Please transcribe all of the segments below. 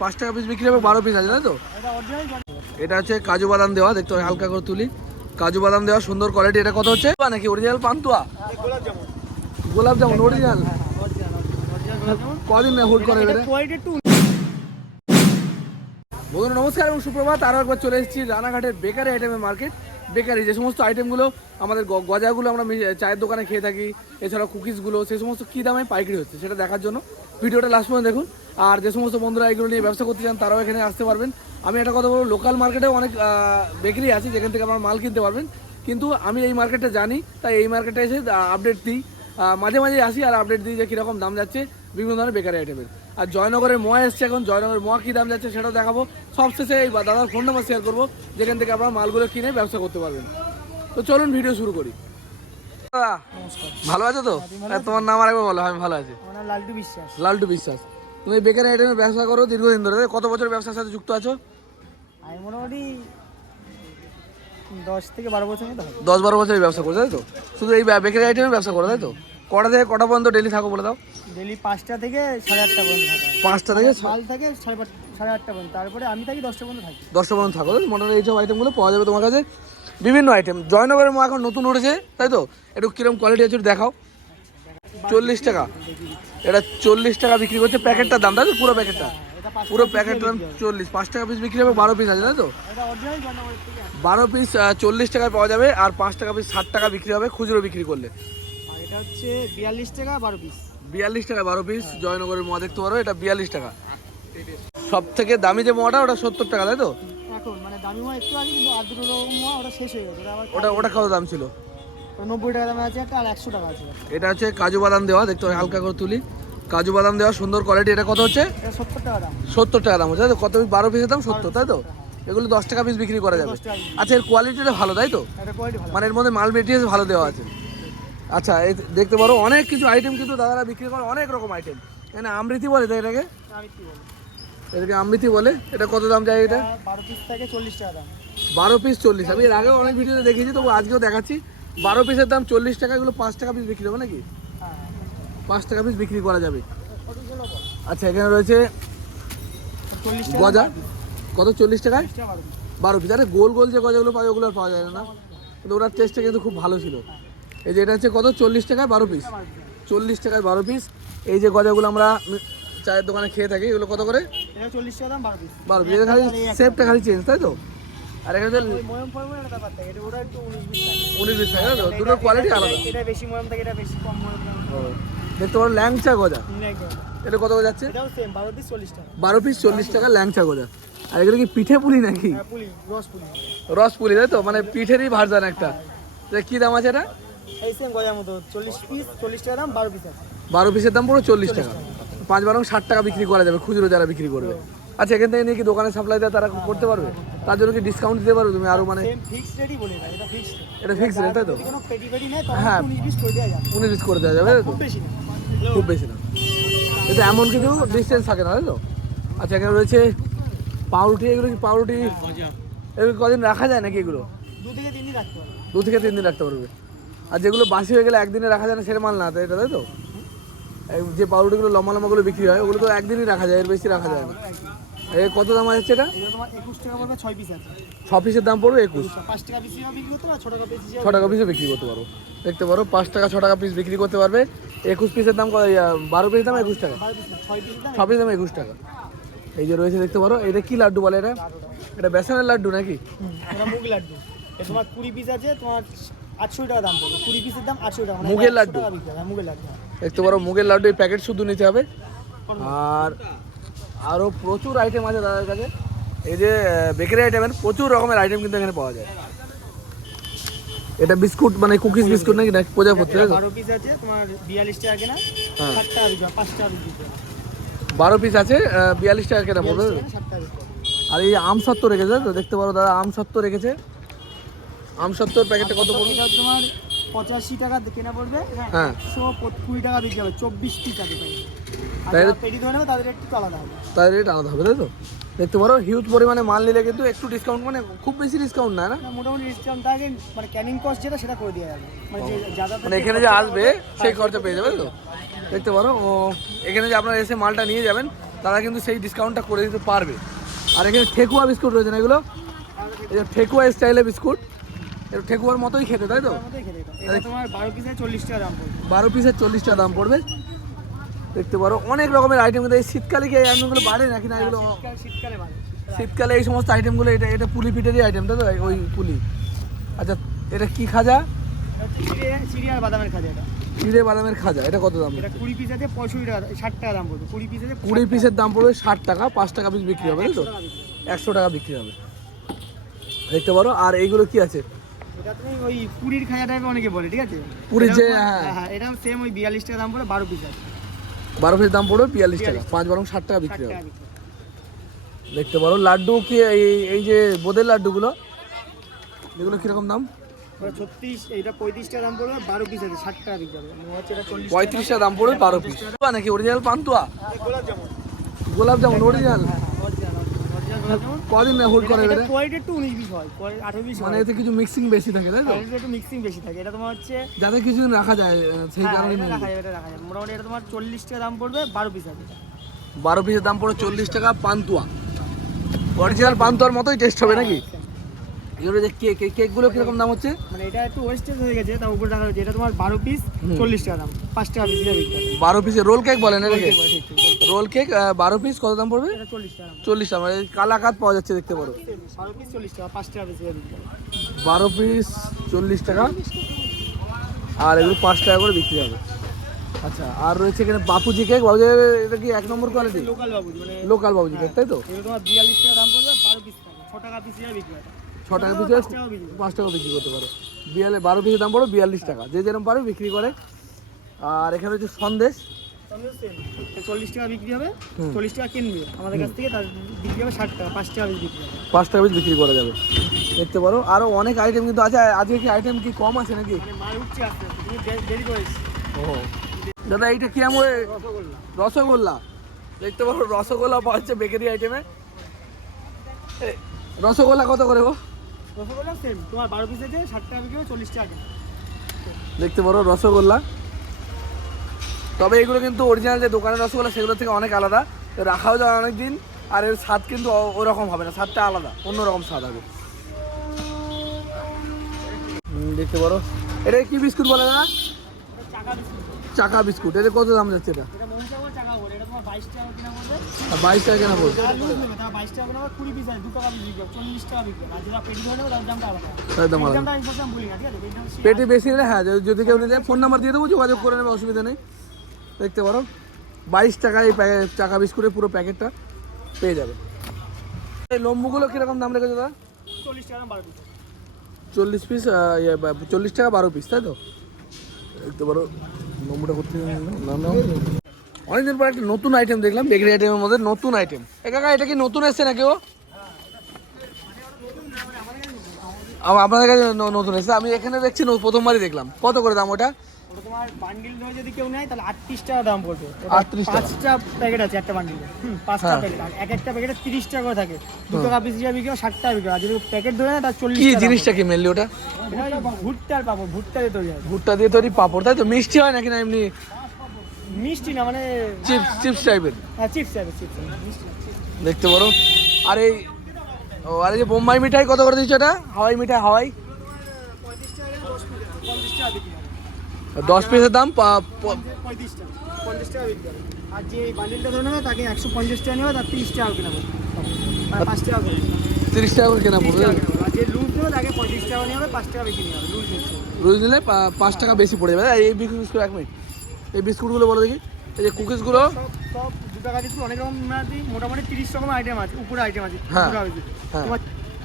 পাঁচ টাকা পিস বিক্রি হবে বারো পিস আছে তাই তো? এটা হচ্ছে কাজু বাদাম দেওয়া দেখতে হবে হালকা করে তুলি। কাজু বাদাম দেওয়া সুন্দর কোয়ালিটি এটা কত হচ্ছে? নাকি অরিজিনাল পান্তুয়া? গোলাপ জামুন অরিজিনাল কদিন হোল্ড করে বন্ধুরা নমস্কার এবং সুপ্রভাত। আরও একবার চলে এসেছি রানাঘাটের বেকারি আইটেমের মার্কেট বেকারি যে সমস্ত আইটেমগুলো আমাদের গজাগুলো আমরা চায়ের দোকানে খেয়ে থাকি এছাড়াও কুকিজগুলো সেই সমস্ত কী দামে পাইকারি হচ্ছে সেটা দেখার জন্য। ভিডিওটা লাস্ট পর্যন্ত দেখুন। আর যে সমস্ত বন্ধুরা এগুলো নিয়ে ব্যবসা করতে চান তারাও এখানে আসতে পারবেন। আমি একটা কথা বলব লোকাল মার্কেটেও অনেক বেকারি আছে যেখান থেকে আপনার মাল কিনতে পারবেন। কিন্তু আমি এই মার্কেটটা জানি তাই এই মার্কেটে এসে আপডেট দিই। মাঝে মাঝে আসি আর আপডেট দিই যে কীরকম দাম যাচ্ছে বিভিন্ন ধরনের বেকারি আইটেমের আর জয়নগরের মোয়া এসছে এখন জয়নগরের মোয়া কী দাম যাচ্ছে সেটাও দেখাবো। সবশেষে এই দাদার ফোন নাম্বার শেয়ার করব যেখান থেকে আপনারা মালগুলো কিনে ব্যবসা করতে পারবেন। তো চলুন ভিডিও শুরু করি। দাদা, ভালো আছো তো? তোমার নাম আরেকবার বলো আমি ভালো আছি। লালটু বিশ্বাস। লালটু বিশ্বাস। তুমি বেকারি আইটেমের ব্যবসা করো দীর্ঘদিন ধরে। কত বছর ব্যবসার সাথে যুক্ত আছো? আমি মোটামুটি দশ থেকে বারো বছর মতো দশ বারো বছরের ব্যবসা করো তাই তো? শুধু এই বেকারি আইটেমের ব্যবসা করো তাই তো? কটা থেকে কটা পর্যন্ত ডেলি থাকো বলে দাও? ডেলি পাঁচটা থেকে সাড়ে আটটা পর্যন্ত থাকা। পাঁচটা থেকে সাল থাকে সাড়ে সাড়ে আটটা পর্যন্ত। তারপরে আমি থাকি দশটা পর্যন্ত থাকি। দশটা পর্যন্ত থাকো? মোটামুটি এইসব আইটেমগুলো পাওয়া যাবে তোমার কাছে। বিভিন্ন আইটেম জয়নগরের মা এখন নতুন উঠেছে তাই তো? একটু কীরকম কোয়ালিটি আছে দেখাও। চল্লিশ টাকা। এটা চল্লিশ টাকা বিক্রি করছে। প্যাকেটটার দাম তাই পুরো প্যাকেটটা। পুরো প্যাকেটটার দাম চল্লিশ। পাঁচ টাকা পিস বিক্রি হবে বারো পিস আছে তাই তো। বারো পিস চল্লিশ টাকায় পাওয়া যাবে আর পাঁচ টাকা পিস ষাট টাকা বিক্রি হবে খুচরো বিক্রি করলে। আর এটা হচ্ছে বিয়াল্লিশ টাকা বারো পিস বিয়াল্লিশ টাকা বারো পিস জয়নগরের মোয়া দেখতে পারো এটা বিয়াল্লিশ টাকা। সব থেকে দামি যে মোয়াটা ওটা সত্তর টাকা তাই তো? এখন মানে দামি মাল একটু আগে কিন্তু আর দুটো রকম ওটা শেষ হয়ে গেছে। ওটা ওটা কত দাম ছিল? নব্বই টাকা দামে আছে একটা আর একশো টাকা আছে। এটা হচ্ছে কাজু বাদাম দেওয়া দেখতে পারো হালকা করে তুলি। কাজু বাদাম দেওয়া সুন্দর কোয়ালিটি এটা কত হচ্ছে? সত্তর টাকা দাম। সত্তর টাকা দাম হচ্ছে তাই তো? কত বারো পিসের দাম? সত্তর তাই তো? এগুলো দশ টাকা পিস বিক্রি করা যাবে। আচ্ছা এর কোয়ালিটিটা ভালো তাই তো? মানে এর মধ্যে মাল মেটেরিয়াল ভালো দেওয়া আছে। আচ্ছা এই দেখতে পারো অনেক কিছু আইটেম কিন্তু দাদারা বিক্রি করে অনেক রকম আইটেম এখানে আমৃতি বলে তো এটাকে? এটাকে আমৃতি বলে। এটা কত দাম যায় এটা? এটা বারো পিস থেকে চল্লিশ টাকা দাম। বারো পিস চল্লিশ। আমি এর আগেও অনেক ভিডিওতে দেখেছি তবু আজকেও দেখাচ্ছি। বারো পিসের দাম চল্লিশ টাকা এগুলো পাঁচ টাকা পিস বিক্রি হবে নাকি? হ্যাঁ। পাঁচ টাকা পিস বিক্রি করা যাবে। আচ্ছা এখানে রয়েছে গজা। কত চল্লিশ টাকায়? বারো পিস আরে গোল গোল যে গজাগুলো পাওয়া যায় ওগুলো আর পাওয়া যায় না কিন্তু ওটার টেস্টটা কিন্তু খুব ভালো ছিল। এই যে এটা হচ্ছে কত? চল্লিশ টাকায় বারো পিস piece। চল্লিশ টাকায় বারো পিস এই যে গজাগুলো আমরা চায়ের দোকানে খেয়ে থাকি এগুলো কত করে? চল্লিশ টাকা দাম বারো পিস বারো পিস খালি সেপটা খালি চেঞ্জ তাই তো? আর এখানে হচ্ছে ময়ম ফয়মের ব্যাপার থাকে এটা ওটা একটু উনিশ বিশ উনিশ পিস থাকে তো দুটোর কোয়ালিটি এটা- আলাদা। এটা বেশি ময়ম থাকে এটা বেশি কম ময়ম দেখতে পারো ল্যাংচা গজা। এটা কত যাচ্ছে? এটাও সেম বারো পিস চল্লিশ টাকা। বারো পিস চল্লিশ টাকা ল্যাংচা গজা। আর এগুলো কি পিঠে পুলি নাকি? হ্যাঁ, পুলি রস পুলি। রস পুলি তাই তো? মানে পিঠেরই ভার্জান একটা। এটা কি দাম আছে এটা? এই সেম গজার মতো চল্লিশ পিস চল্লিশ টাকা দাম বারো পিস আছে। বারো পিসের দাম পুরো চল্লিশ টাকা। পাঁচ বারো ষাট টাকা বিক্রি করা যাবে খুচরো যারা বিক্রি করবে। আচ্ছা এখান থেকে নিয়ে কি দোকানে সাপ্লাই দেয় তারা করতে পারবে? তার জন্য কি ডিসকাউন্ট দিতে পারবে তুমি আরও মানে? এটা এটা ফিক্সড এটা ফিক্স রেট তাই তো? হ্যাঁ। উনিশ বিশ করে দেওয়া যাবে। তো? খুব বেশি না। খুব বেশি না। এটা এমন কিছু ডিস্টেন্স থাকে না তাই তো? আচ্ছা এখানে রয়েছে পাউরুটি এগুলো কি পাউরুটি? এগুলো কদিন রাখা যায় নাকি এগুলো? দু থেকে তিন দিন রাখতে হবে দু থেকে তিন দিন রাখতে পারবে। আর যেগুলো বাসি হয়ে গেলে একদিনে রাখা যায় না সেটা মাল না তাই এটা তাই তো? যে পাউরুটিগুলো লম্বা লম্বাগুলো বিক্রি হয় ওগুলো তো একদিনই রাখা যায় এর বেশি রাখা যায় না। এই কত দাম আছে এটা? ছ পিসের দাম পড়বে একুশ? ছ টাকা পিস বিক্রি করতে পারো দেখতে পারো পাঁচ টাকা ছ টাকা পিস বিক্রি করতে পারবে। একুশ পিসের দাম বারো পিসের দাম একুশ টাকা? ছ পিসের দাম একুশ টাকা। এই যে রয়েছে দেখতে পারো এটা কি লাড্ডু বলে এটা? এটা বেসনের লাড্ডু নাকি? মুগ লাড্ডু। তোমার কুড়ি পিস আছে তোমার আটশো টাকা দাম পড়বে। কুড়ি পিসের দাম আটশো টাকা মানে মুগের লাড্ডু? হ্যাঁ, মুগের লাড্ডু। দেখতে পারো মুগের লাড্ডু এই প্যাকেট শুধু নিতে হবে। আর আরও প্রচুর আইটেম আছে দাদার কাছে। এই যে বেকারি আইটেমের প্রচুর রকমের আইটেম কিন্তু এখানে পাওয়া যায়। এটা বিস্কুট মানে কুকিজ বিস্কুট নাকি? না প্রজাপতি তাই তো? বারো পিস আছে তোমার বিয়াল্লিশ টাকা কেনা। হ্যাঁ। ষাট টাকা বিক্রি হয়, পাঁচ টাকা বিক্রি করে বারো পিস আছে বিয়াল্লিশ টাকা কেনা টাকা আর এই আম সত্তর রেখেছে তো? দেখতে পারো দাদা আম সত্তর রেখেছে। আম সত্তর প্যাকেটটা কত পড়বে? এটা তোমার পঁচাশি টাকা কেনা পড়বে। হ্যাঁ। হ্যাঁ একশো কুড়ি টাকা বিক্রি হবে চব্বিশ পিস আছে তাদের রেট আলাদা হবে তাই তো? দেখতে পারো হিউজ পরিমাণে মাল নিলে কিন্তু একটু ডিসকাউন্ট মানে খুব বেশি ডিসকাউন্ট না না? মোটামুটি ডিসকাউন্ট থাকে মানে ক্যানিং কস্ট যেটা সেটা করে দেওয়া যাবে। মানে যে মানে এখানে যে আসবে সেই খরচা পেয়ে যাবে তো? দেখতে পারো ও এখানে যে আপনারা এসে মালটা নিয়ে যাবেন তারা কিন্তু সেই ডিসকাউন্টটা করে দিতে পারবে। আর এখানে ঠেকুয়া বিস্কুট রয়েছে না এগুলো? এই যে ঠেকুয়া স্টাইলের বিস্কুট এটা ঠেকুয়ার মতোই খেতে তাই তো? তোমার বারো পিসে চল্লিশ টাকা দাম পড়বে। বারো পিসের চল্লিশ টাকা দাম পড়বে। দেখতে পারো অনেক রকমের আইটেম কিন্তু এই শীতকালে কি আইটেমগুলো বাড়ে নাকি না? এগুলো শীতকালে বাড়ে শীতকালে এই সমস্ত আইটেমগুলো এটা এটা পুলি পিঠেরই আইটেম তাই তো? ওই পুলি। আচ্ছা এটা কি খাজা? চিড়ে আর বাদামের খাজা এটা। চিড়ে বাদামের খাজা এটা কত দাম এটা কুড়ি পিস আছে পঁয়ষট্টি টাকা ষাট টাকা দাম পড়বে। কুড়ি পিস আছে কুড়ি পিসের দাম পড়বে ষাট টাকা পাঁচ টাকা পিস বিক্রি হবে তাই তো? একশো টাকা বিক্রি হবে। দেখতে পারো আর এইগুলো কি আছে? এটা তুমি ওই কুড়ির খাজা টাইপের অনেকে বলে ঠিক আছে? পুরীর যে, হ্যাঁ। হ্যাঁ এটা সেম ওই বিয়াল্লিশ টাকা দাম পড়ে বারো পিস আছে। বারো পিসের দাম পড়বে বিয়াল্লিশ টাকা। পাঁচ বারং ষাট টাকা বিক্রি হবে। দেখতে পারো লাড্ডু কি এই এই যে বোদের লাড্ডুগুলো এগুলো কীরকম দাম? পঁয়ত্রিশটা ছত্রিশ দাম পড়বে বারো পিস আছে ষাট টাকা বিক্রি হবে। হচ্ছে এটা চল্লিশ পঁয়ত্রিশ টাকা দাম পড়বে বারো পিস। নাকি অরিজিনাল পান্তুয়া? গোলাপ জামুন গোলাপ জামুন অরিজিনাল হ্যাঁ অরিজিনাল অরিজিনাল গোলাপ জামুন কদিন হোল্ড করে এটা এটা কোয়ালিটি একটু উনিশ বিশ হয় আঠারো বিশ মানে এতে কিছু মিক্সিং বেশি থাকে তাই তো? কোয়ালিটি একটু মিক্সিং বেশি থাকে। এটা তোমার হচ্ছে যাতে কিছুদিন রাখা যায় সেই হ্যাঁ, কারণে এটা রাখা যাবে এটা রাখা যাবে। মোটামুটি এটা তোমার চল্লিশ টাকা দাম পড়বে বারো পিস আছে বারো পিসের দাম পড়ে চল্লিশ টাকা পান্তুয়া। অরিজিনাল পান্তুয়ার মতোই টেস্ট হবে নাকি? এগুলো যে কেক কেকগুলো কীরকম দাম হচ্ছে? মানে এটা একটু ওয়েস্টেজ হয়ে গেছে তার উপরে রাখা হয়েছে। এটা তোমার বারো পিস। চল্লিশ টাকা দাম পাঁচ টাকা পিস এটা বারো পিসের রোল কেক বলেন ঠিক। রোল কেক বারো পিস কত দাম পড়বে? চল্লিশ টাকা। দাম। চল্লিশ টাকা মানে কালাকাত পাওয়া যাচ্ছে দেখতে পারো। বারো পিস চল্লিশ টাকা আর এগুলো পাঁচ টাকা করে বিক্রি হবে। আচ্ছা আর রয়েছে এখানে বাপুজি কেক বাবুজি এটা কি এক নম্বর কোয়ালিটি লোকাল বাবুজি লোকাল বাবুজি কেক তাই তো? তোমার বিয়াল্লিশ টাকা দাম পড়বে বারো পিস থাকে ছ টাকা পিস বিক্রি হয়। ছ টাকা পাঁচ টাকা বিক্রি করতে পারো। বিয়াল্লিশ বারো পিসের দাম পড়ো বিয়াল্লিশ টাকা। যে যেরকম পারো বিক্রি করে। আর এখানে হচ্ছে সন্দেশ। চল্লিশ টাকা বিক্রি হবে চল্লিশ টাকা কিনবে। আমাদের কাছ থেকে তার বিক্রি হবে ষাট টাকা পাঁচ টাকা বিক্রি পাঁচ টাকা বিক্রি করা যাবে। দেখতে পারো আরও অনেক আইটেম কিন্তু আছে। আজকে কি আইটেম কি কম আছে নাকি? মানে ও দাদা এইটা কি আমার রসগোল্লা। দেখতে পারো রসগোল্লা পাওয়া যাচ্ছে বেকারি আইটেমে রসগোল্লা কত করে গো? রসগোল্লা সেম তোমার বারো পিস আছে ষাট টাকা বিক্রি চল্লিশ টাকা। দেখতে পারো রসগোল্লা। তবে এগুলো কিন্তু অরিজিনাল যে দোকানের রসগোল্লা সেগুলো থেকে অনেক আলাদা। রাখাও যায় অনেক দিন আর এর স্বাদ কিন্তু ওরকম হবে না স্বাদটা আলাদা অন্যরকম স্বাদ হবে। দেখতে পারো। এটা কি বিস্কুট বলে না চাকা বিস্কুট। এটা কত দাম যাচ্ছে এটা? বাইশ টাকা কিনা পড়বে পেটি বেশি হ্যাঁ যদি- কেউ নিতে ফোন নাম্বার দিয়ে দেবো যোগাযোগ করে নেবে অসুবিধা নেই। দেখতে পারো। বাইশ টাকায় এই চাকা বিস্কুটের পুরো প্যাকেটটা পেয়ে যাবে। এই লম্বুগুলো কীরকম দাম রেখেছো দাদা? চল্লিশ টাকা বারো পিস চল্লিশ পিস চল্লিশ টাকা বারো পিস তাই তো? দেখতে পারো লম্বুটা করতে অনেকদিন পর একটা নতুন আইটেম দেখলাম বেকারি আইটেমের মধ্যে নতুন আইটেম এ কাকা এটা কি নতুন এসছে নাকি ও? আপনাদের কাছে নতুন এসছে। আমি এখানে দেখছি প্রথমবারই দেখলাম। কত করে দাম ওটা? ওটা তোমার বান্ডিল ধরে যদি কেউ নেয় তাহলে আটত্রিশ টাকা দাম পড়বে। ওটা 38 টাকা। পাঁচটা প্যাকেট আছে একটা বান্ডিলে হুম পাঁচটা। প্যাকেট আর এক একটা প্যাকেটে তিরিশ টাকা করে থাকে। দু টাকা পিস হিসাবে বিক্রি ষাট টাকা বিক্রি আর যদি প্যাকেট ধরে নেয় তার চল্লিশ কি জিনিসটা কি মেনলি ওটা? ভুট্টার পাবো ভুট্টা দিয়ে তৈরি হয়। ভুট্টা দিয়ে তৈরি পাপড়। তাই তো মিষ্টি হয় নাকি না এমনি? মিষ্টি না মানে চিপস চিপস টাইপের হ্যাঁ চিপস আছে চিপস মিষ্টি দেখতে পারো। আর এই ও আর এই যে বোম্বাই মিঠাই কত করে দিচ্ছ এটা? হাওয়াই মিঠাই হাওয়াই পঁয়ত্রিশ টাকা দশ পিস পঞ্চাশ টাকা বিক্রি হয় দশ পিসের দাম পঁয়ত্রিশ টাকা পঞ্চাশ টাকা বিক্রি হবে। আর যে এই বান্ডিলটা ধরে নেবে তাকে একশো পঞ্চাশ টাকা নেবে তার তিরিশ টাকা কিনা পড়বে। মানে পাঁচ টাকা করে। তিরিশ টাকা করে কেনা পড়বে। আর যে লুজ নেবে তাকে পঁয়ত্রিশ টাকা নিয়ে হবে পাঁচ টাকা বিক্রি নিয়ে হবে লুজ রোজ নিলে পাঁচ টাকা বেশি পড়ে যাবে। এই বিস্কুট এক মিনিট এই বিস্কুটগুলো বলো দেখি। এই যে কুকিজগুলো সব দু টাকা অনেক রকম মোটামুটি মোটামুটি তিরিশ রকম আইটেম আছে উপরে আইটেম আছে হ্যাঁ,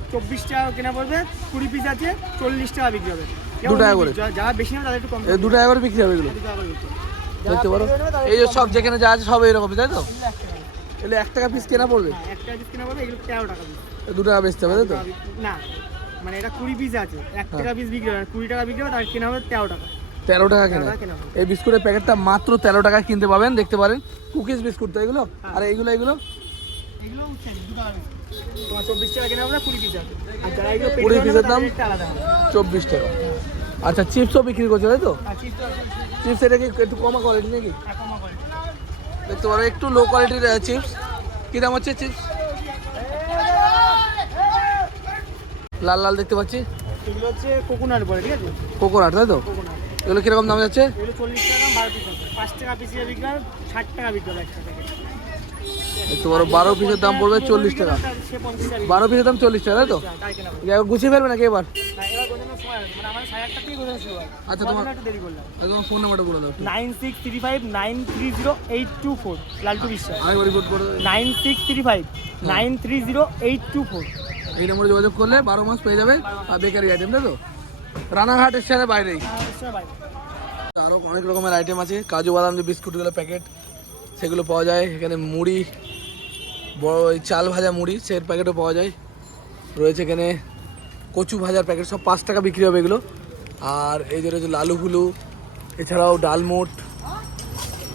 টাকা। হ্যাঁ। চব্বিশ টাকা কেনা পড়বে কুড়ি পিস আছে চল্লিশ টাকা বিক্রি হবে। দু টাকা করে। যারা বেশি নেবে তাদের একটু কম দু টাকা করে বিক্রি হবে এগুলো? টাকা। দেখতে পারো? এই যে সব যেখানে যা আছে সব এরকম তাই তো? এগুলো এক টাকা। এগুলো টাকা পিস কেনা পড়বে? হ্যাঁ, এক টাকা পিস কেনা পড়বে এগুলো তেরো টাকা পিস দু টাকা বেচতে হবে তাই তো? না মানে এটা কুড়ি পিস আছে এক টাকা পিস বিক্রি হবে কুড়ি টাকা বিক্রি হবে তার কেনা হবে তেরো টাকা। তেরো টাকা কেনা। টাকা এই বিস্কুটের প্যাকেটটা মাত্র তেরো টাকায় কিনতে পাবেন দেখতে পারেন। কুকিজ বিস্কুট তো এগুলো। আর এইগুলো এগুলো এগুলো তোমার চব্বিশ টাকা কেনা হবে কুড়ি পিস আছে আর যারা এগুলো কুড়ি পিসের দাম? তাদের একটা আলাদা হবে। চব্বিশ টাকা। আচ্ছা চিপসও বিক্রি করছে তাই তো? চিপস এটা কি একটু কমা কোয়ালিটি নাকি? দেখতে পারো একটু লো কোয়ালিটির চিপস। কী দাম হচ্ছে চিপস? লাল লাল দেখতে পাচ্ছি। এগুলো হচ্ছে কোকোনাট বলে ঠিক আছে? কোকোনাট তাই তো? এগুলো কীরকম দাম যাচ্ছে? এগুলো চল্লিশ টাকা বারো পিস পাঁচ টাকা পিস বিক্রি ষাট টাকা বিক্রি বড় বারো পিসের দাম পড়বে চল্লিশ টাকা। বারো পিসের দাম চল্লিশ টাকা তাই তো? গুছিয়ে ফেলবে নাকি এবার? আচ্ছা, তোমার তোমার- ফোন নাম্বারটা বলে দাও nine six three five nine three zero eight two four Laltu Biswas. আরেকবার রিপোর্ট করে nine six three five nine three zero eight two four. এই নম্বরে যোগাযোগ করলে বারো মাস পেয়ে যাবে আর বেকারি আইটেম তাই তো? রানাঘাট স্টেশনের বাইরেই আরও অনেক রকমের আইটেম আছে। কাজু বাদাম যে বিস্কুটগুলো প্যাকেট সেগুলো পাওয়া যায়। এখানে মুড়ি বড় ওই চাল ভাজা মুড়ি সেই প্যাকেটও পাওয়া যায়। রয়েছে এখানে কচু ভাজার প্যাকেট, সব পাঁচ টাকা বিক্রি হবে এগুলো। আর এই যে রয়েছে লালু ফুলু, এছাড়াও ডালমুট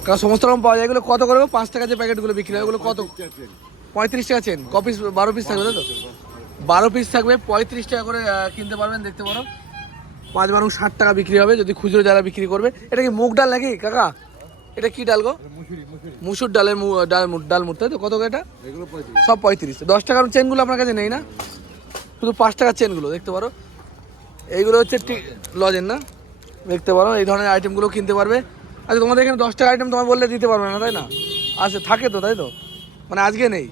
কারণ সমস্ত রকম পাওয়া যায়। এগুলো কত করে পাঁচ টাকা যে প্যাকেটগুলো বিক্রি হয় ওগুলো কত? পঁয়ত্রিশ টাকা চেন। ক পিস, বারো পিস থাকবে তো? বারো পিস থাকবে, পঁয়ত্রিশ টাকা করে কিনতে পারবেন, দেখতে পারো। পাঁচ বারো ষাট টাকা বিক্রি হবে, যদি খুচরো যারা বিক্রি করবে। এটা কি মুগ ডাল নাকি, কাকা? এটা কি ডাল গো? মুসুর ডালের ডাল ডাল মুট তাই তো? কত এটা? সব পঁয়ত্রিশ। দশ টাকার চেনগুলো আপনার কাছে নেই না? শুধু পাঁচ টাকার চেনগুলো দেখতে পারো। এইগুলো হচ্ছে লজেন না? দেখতে পারো এই ধরনের আইটেমগুলো কিনতে পারবে। আচ্ছা তোমাদের এখানে দশ টাকা আইটেম তোমার বললে দিতে পারবে না তাই না? আচ্ছা থাকে তো তাই তো? মানে আজকে নেই?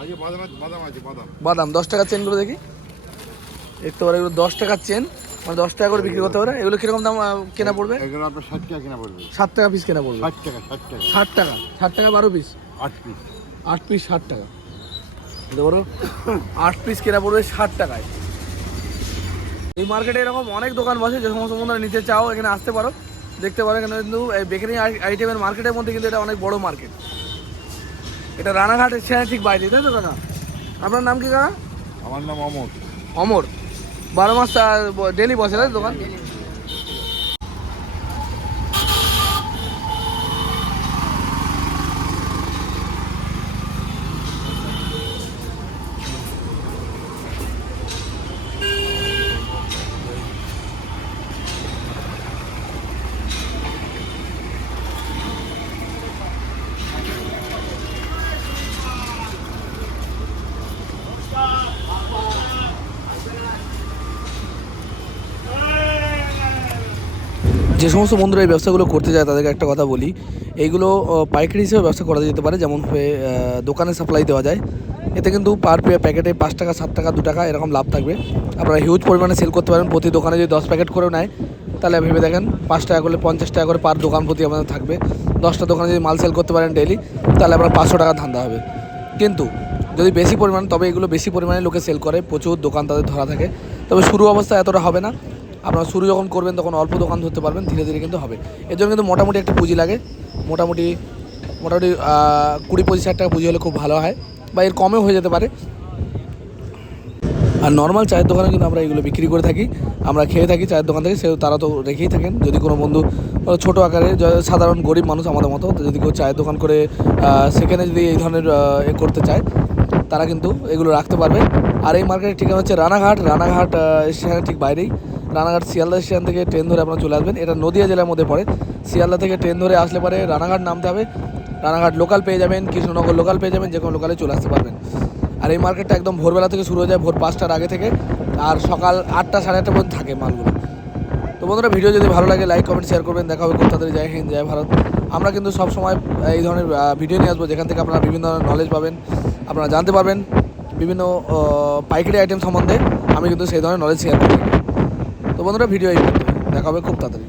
আজকে বাদাম আছে বাদাম। বাদাম দশ টাকার চেনগুলো দেখি। দেখতে পারো এগুলো দশ টাকার চেন। মানে দশ টাকা করে বিক্রি করতে পারে? এগুলো কীরকম দাম কেনা পড়বে? এগুলো আপনার ষাট টাকা কিনা পড়বে। ষাট টাকা পিস কেনা পড়বে? ষাট টাকা ষাট টাকা। ষাট টাকা? ষাট টাকা বারো পিস আট পিস আট পিস ষাট টাকা। পারো? আট পিস কেনা পড়বে ষাট টাকায়। এই মার্কেটে এরকম অনেক দোকান বসে যে সমস্ত বন্ধুরা নিতে চাও এখানে আসতে পারো। দেখতে পারো এখানে কিন্তু এই বেকারি আইটেমের মার্কেটের মধ্যে কিন্তু এটা অনেক বড় মার্কেট এটা রানাঘাটের সেখানে ঠিক বাইরে তাই তো কাকা আপনার নাম কি কাকা? আমার নাম অমর। অমর। বারো মাস ডেলি বসে তাই দোকান? যে সমস্ত বন্ধুরা এই ব্যবসাগুলো করতে যায় তাদেরকে একটা কথা বলি, এইগুলো পাইকারি হিসেবে ব্যবসা করা যেতে পারে, যেমন দোকানে সাপ্লাই দেওয়া যায়। এতে কিন্তু পার প্যাকেটে পাঁচ টাকা, সাত টাকা, দু টাকা এরকম লাভ থাকবে। আপনারা হিউজ পরিমাণে সেল করতে পারেন। প্রতি দোকানে যদি দশ প্যাকেট করেও নেয়, তাহলে ভেবে দেখেন পাঁচ টাকা করলে পঞ্চাশ টাকা করে পার দোকান প্রতি আপনাদের থাকবে। দশটা দোকানে যদি মাল সেল করতে পারেন ডেলি তাহলে আপনার পাঁচশো টাকা ধান্দা হবে। কিন্তু যদি বেশি পরিমাণ, তবে এগুলো বেশি পরিমাণে লোকে সেল করে। প্রচুর দোকান তাদের ধরা থাকে। তবে শুরু অবস্থা এতটা হবে না। আপনারা শুরু যখন করবেন তখন অল্প দোকান ধরতে পারবেন ধীরে ধীরে কিন্তু হবে। এর জন্য কিন্তু মোটামুটি একটা পুঁজি লাগে। মোটামুটি মোটামুটি কুড়ি পঁচিশ হাজার টাকা পুঁজি হলে খুব ভালো হয় বা এর কমেও হয়ে যেতে পারে। আর নর্মাল চায়ের দোকানে কিন্তু আমরা এগুলো বিক্রি করে থাকি। আমরা খেয়ে থাকি চায়ের দোকান থেকে সে তারা তো রেখেই থাকেন। যদি কোনো বন্ধু আহ, ছোটো আকারে সাধারণ গরিব মানুষ আমাদের মতো যদি কেউ চায়ের দোকান করে সেখানে যদি এই ধরনের এ করতে চায় তারা কিন্তু এগুলো রাখতে পারবে। আর এই মার্কেটের ঠিকানা হচ্ছে রানাঘাট। রানাঘাট স্টেশনের ঠিক বাইরেই। রানাঘাট শিয়ালদা স্টেশন থেকে ট্রেন ধরে আপনারা চলে আসবেন। এটা নদিয়া জেলার মধ্যে পড়ে। শিয়ালদা থেকে ট্রেন ধরে আসলে পরে রানাঘাট নামতে হবে। রানাঘাট লোকাল পেয়ে যাবেন, কৃষ্ণনগর লোকাল পেয়ে যাবেন যে কোনো লোকালে চলে আসতে পারবেন। আর এই মার্কেটটা একদম ভোরবেলা থেকে শুরু হয়ে যায় ভোর পাঁচটার আগে থেকে। আর সকাল আটটা, সাড়ে আটটা পর্যন্ত থাকে মালগুলো। তো বন্ধুরা, ভিডিও যদি ভালো লাগে লাইক কমেন্ট শেয়ার করবেন। দেখা হবে কোথাও জয় হিন্দ, জয় ভারত। আমরা কিন্তু সব সময় এই ধরনের ভিডিও নিয়ে আসব। যেখান থেকে আপনারা বিভিন্ন ধরনের নলেজ পাবেন, আপনারা জানতে পারবেন। বিভিন্ন পাইকারি আইটেম সম্বন্ধে আমি কিন্তু সেই ধরনের নলেজ শেয়ার করি। বন্ধুরা ভিডিও এই। দেখা হবে খুব তাড়াতাড়ি